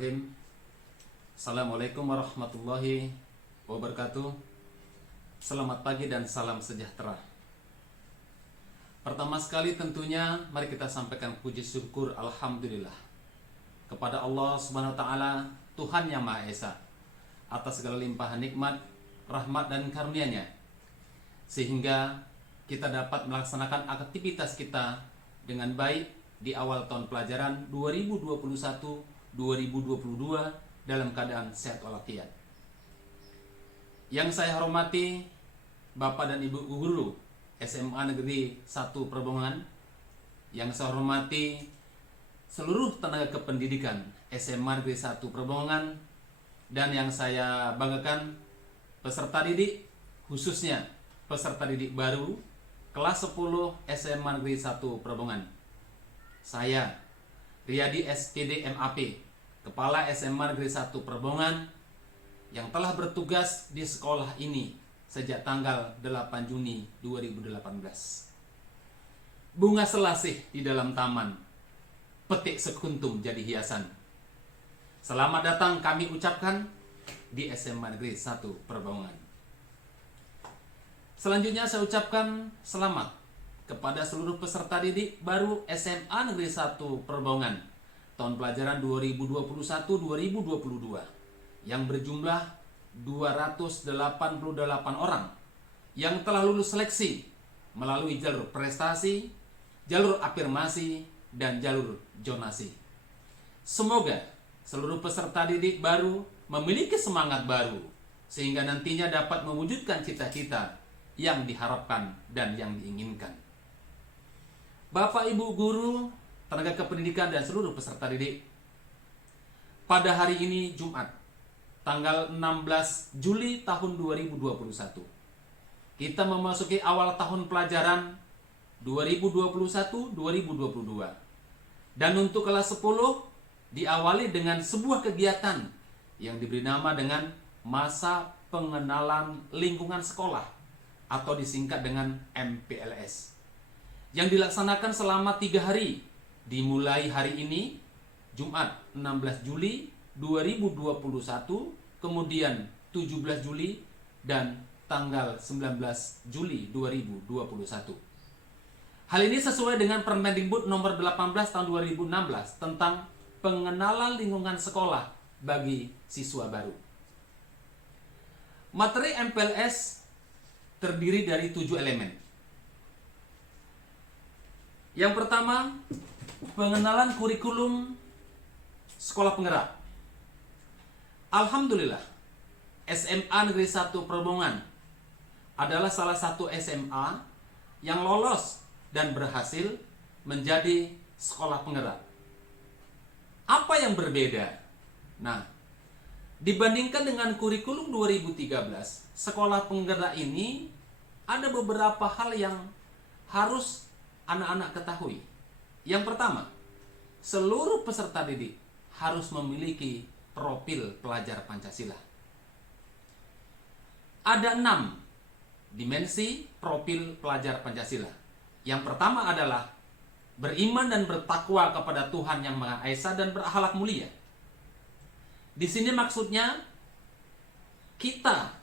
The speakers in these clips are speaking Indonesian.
Bismillahirrahmanirrahim. Assalamualaikum warahmatullahi wabarakatuh. Selamat pagi dan salam sejahtera. Pertama sekali tentunya mari kita sampaikan puji syukur alhamdulillah kepada Allah Subhanahu wa taala, Tuhan yang Maha Esa, atas segala limpahan nikmat, rahmat dan karunia-Nya, sehingga kita dapat melaksanakan aktivitas kita dengan baik di awal tahun pelajaran 2021-2022 dalam keadaan sehat walafiat. Yang saya hormati Bapak dan Ibu guru SMA Negeri 1 Perbongan, yang saya hormati seluruh tenaga kependidikan SMA Negeri 1 Perbongan, dan yang saya banggakan peserta didik, khususnya peserta didik baru kelas 10 SMA Negeri 1 Perbongan. Saya, Riyadi SPD MAP, Kepala SMA Negeri 1 Perbongan, yang telah bertugas di sekolah ini sejak tanggal 8 Juni 2018. Bunga selasih di dalam taman, petik sekuntum jadi hiasan. Selamat datang kami ucapkan di SMA Negeri 1 Perbongan. Selanjutnya saya ucapkan selamat kepada seluruh peserta didik baru SMA Negeri 1 Perbongan tahun pelajaran 2021-2022 yang berjumlah 288 orang yang telah lulus seleksi melalui jalur prestasi, jalur afirmasi, dan jalur zonasi. Semoga seluruh peserta didik baru memiliki semangat baru sehingga nantinya dapat mewujudkan cita-cita yang diharapkan dan yang diinginkan. Bapak, Ibu guru, tenaga kependidikan, dan seluruh peserta didik, pada hari ini Jumat, tanggal 16 Juli tahun 2021, kita memasuki awal tahun pelajaran 2021-2022. Dan untuk kelas 10 diawali dengan sebuah kegiatan yang diberi nama dengan Masa Pengenalan Lingkungan Sekolah atau disingkat dengan MPLS, yang dilaksanakan selama 3 hari, dimulai hari ini Jumat 16 Juli 2021, kemudian 17 Juli dan tanggal 19 Juli 2021. Hal ini sesuai dengan Permendikbud nomor 18 tahun 2016 tentang pengenalan lingkungan sekolah bagi siswa baru. Materi MPLS terdiri dari 7 elemen. Yang pertama, pengenalan kurikulum sekolah penggerak. Alhamdulillah, SMA Negeri 1 Perbongan adalah salah satu SMA yang lolos dan berhasil menjadi sekolah penggerak. Apa yang berbeda? Nah, dibandingkan dengan kurikulum 2013, sekolah penggerak ini ada beberapa hal yang harus anak-anak ketahui. Yang pertama, seluruh peserta didik harus memiliki profil pelajar Pancasila. Ada 6 dimensi profil pelajar Pancasila. Yang pertama adalah beriman dan bertakwa kepada Tuhan Yang Maha Esa dan berakhlak mulia. Di sini maksudnya kita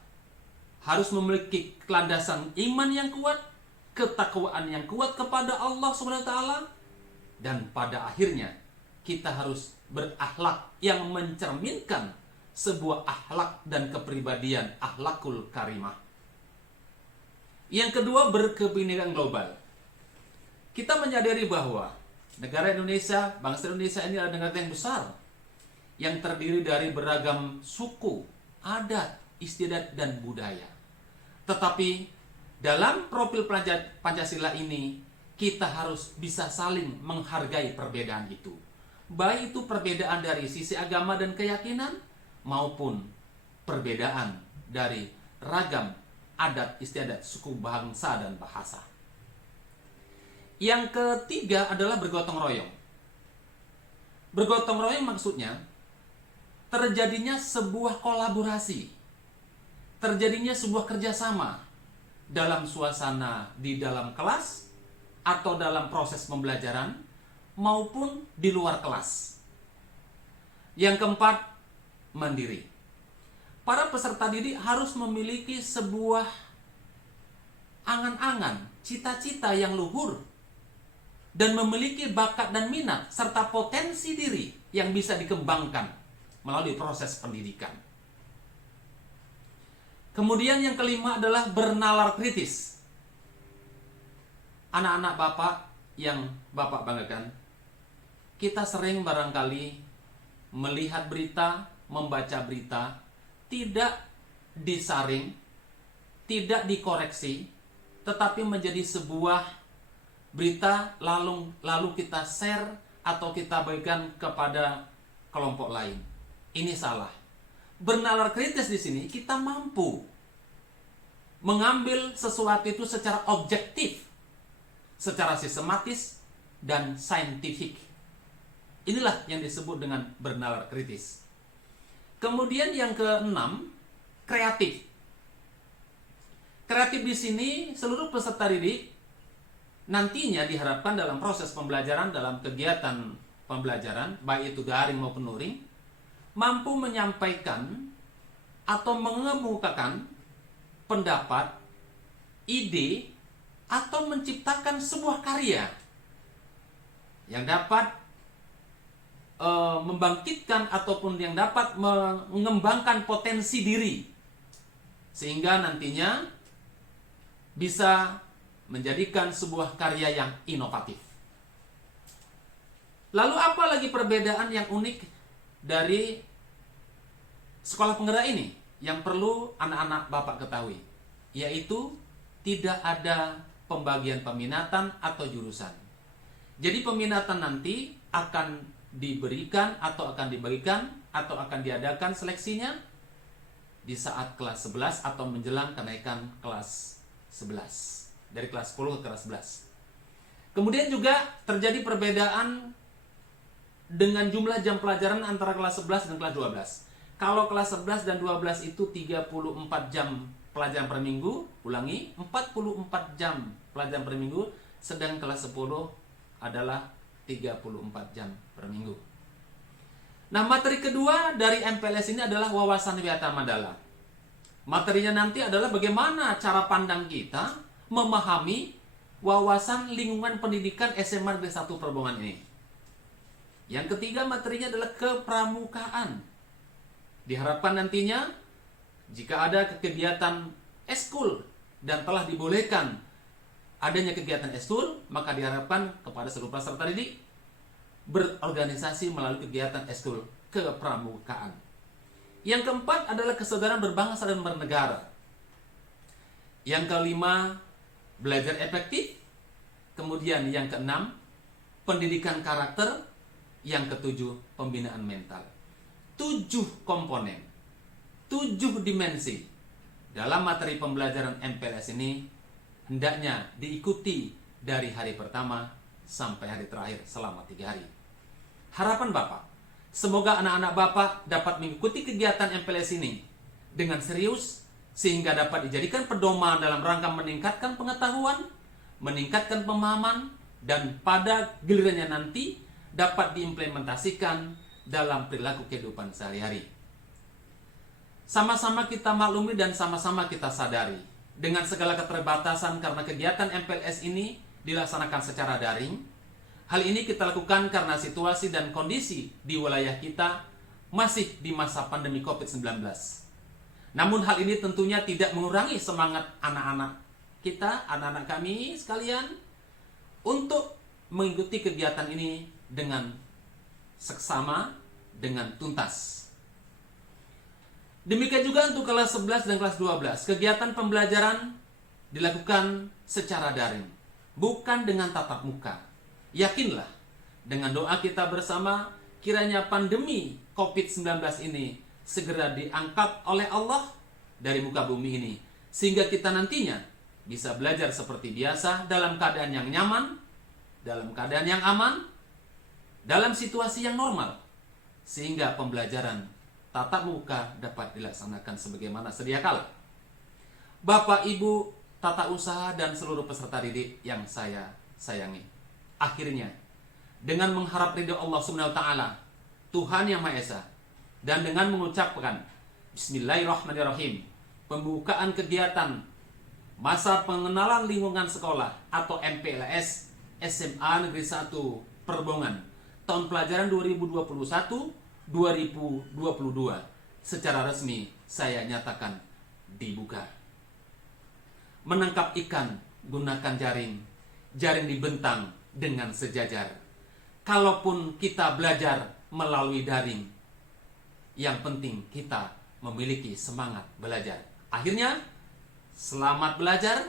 harus memiliki landasan iman yang kuat, ketakwaan yang kuat kepada Allah Subhanahu wa taala, dan pada akhirnya kita harus berakhlak yang mencerminkan sebuah akhlak dan kepribadian akhlakul karimah. Yang kedua, berkebinekaan global. Kita menyadari bahwa negara Indonesia, bangsa Indonesia ini adalah negara yang besar yang terdiri dari beragam suku, adat, istiadat, dan budaya. Tetapi dalam profil Pancasila ini, kita harus bisa saling menghargai perbedaan itu. Baik itu perbedaan dari sisi agama dan keyakinan, maupun perbedaan dari ragam adat istiadat, suku, bangsa, dan bahasa. Yang ketiga adalah bergotong royong. Bergotong royong maksudnya terjadinya sebuah kolaborasi, terjadinya sebuah kerjasama dalam suasana di dalam kelas atau dalam proses pembelajaran maupun di luar kelas. Yang keempat, mandiri. Para peserta didik harus memiliki sebuah angan-angan, cita-cita yang luhur, dan memiliki bakat dan minat serta potensi diri yang bisa dikembangkan melalui proses pendidikan. Kemudian yang kelima adalah bernalar kritis. Anak-anak Bapak yang Bapak banggakan, kita sering barangkali melihat berita, membaca berita, tidak disaring, tidak dikoreksi, tetapi menjadi sebuah berita lalu kita share atau kita bagikan kepada kelompok lain. Ini salah. Bernalar kritis di sini kita mampu mengambil sesuatu itu secara objektif, secara sistematis dan saintifik. Inilah yang disebut dengan bernalar kritis. Kemudian yang keenam, kreatif. Kreatif di sini seluruh peserta didik nantinya diharapkan dalam proses pembelajaran, dalam kegiatan pembelajaran, baik itu daring maupun luring, mampu menyampaikan atau mengemukakan pendapat, ide, atau menciptakan sebuah karya yang dapat membangkitkan ataupun yang dapat mengembangkan potensi diri, sehingga nantinya bisa menjadikan sebuah karya yang inovatif. Lalu apa lagi perbedaan yang unik dari sekolah penggerak ini yang perlu anak-anak Bapak ketahui? Yaitu tidak ada pembagian peminatan atau jurusan. Jadi peminatan nanti akan diberikan atau akan dibagikan atau akan diadakan seleksinya di saat kelas 11 atau menjelang kenaikan kelas 11. Dari kelas 10 ke kelas 11. Kemudian juga terjadi perbedaan dengan jumlah jam pelajaran antara kelas 11 dan kelas 12. Kalau kelas 11 dan 12 itu 34 jam pelajaran per minggu, ulangi, 44 jam pelajaran per minggu, sedang kelas 10 adalah 34 jam per minggu. Nah, materi kedua dari MPLS ini adalah wawasan Wiyata Mandala. Materinya nanti adalah bagaimana cara pandang kita memahami wawasan lingkungan pendidikan SMA Negeri 1 Perbongan ini. Yang ketiga materinya adalah kepramukaan. Diharapkan nantinya jika ada kegiatan eskul dan telah dibolehkan adanya kegiatan eskul, maka diharapkan kepada seluruh peserta didik berorganisasi melalui kegiatan eskul kepramukaan. Yang keempat adalah kesadaran berbangsa dan bernegara. Yang kelima, belajar efektif. Kemudian yang keenam, pendidikan karakter. Yang ketujuh, pembinaan mental. 7 komponen, 7 dimensi dalam materi pembelajaran MPLS ini hendaknya diikuti dari hari pertama sampai hari terakhir selama 3 hari. Harapan Bapak, semoga anak-anak Bapak dapat mengikuti kegiatan MPLS ini dengan serius sehingga dapat dijadikan pedoman dalam rangka meningkatkan pengetahuan, meningkatkan pemahaman, dan pada gilirannya nanti dapat diimplementasikan dalam perilaku kehidupan sehari-hari. Sama-sama kita maklumi dan sama-sama kita sadari dengan segala keterbatasan karena kegiatan MPLS ini dilaksanakan secara daring. Hal ini kita lakukan karena situasi dan kondisi di wilayah kita masih di masa pandemi COVID-19. Namun hal ini tentunya tidak mengurangi semangat anak-anak kita, anak-anak kami sekalian, untuk mengikuti kegiatan ini dengan seksama, dengan tuntas. Demikian juga untuk kelas 11 dan kelas 12. Kegiatan pembelajaran dilakukan secara daring, bukan dengan tatap muka. Yakinlah, dengan doa kita bersama, kiranya pandemi COVID-19 ini segera diangkat oleh Allah dari muka bumi ini, sehingga kita nantinya bisa belajar seperti biasa dalam keadaan yang nyaman, dalam keadaan yang aman, dalam situasi yang normal, sehingga pembelajaran tatap muka dapat dilaksanakan sebagaimana sedia kala. Bapak, Ibu, tata usaha dan seluruh peserta didik yang saya sayangi, akhirnya dengan mengharap ridho Allah Subhanahu wa taala, Tuhan Yang Maha Esa. Dan dengan mengucapkan Bismillahirrahmanirrahim, pembukaan kegiatan Masa Pengenalan Lingkungan Sekolah atau MPLS SMA Negeri 1 Perbongan tahun pelajaran 2021-2022 secara resmi saya nyatakan dibuka. Menangkap ikan gunakan jaring, jaring dibentang dengan sejajar. Kalaupun kita belajar melalui daring, yang penting kita memiliki semangat belajar. Akhirnya, selamat belajar,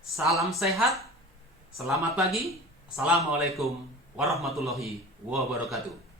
salam sehat, selamat pagi, assalamualaikum warahmatullahi wabarakatuh.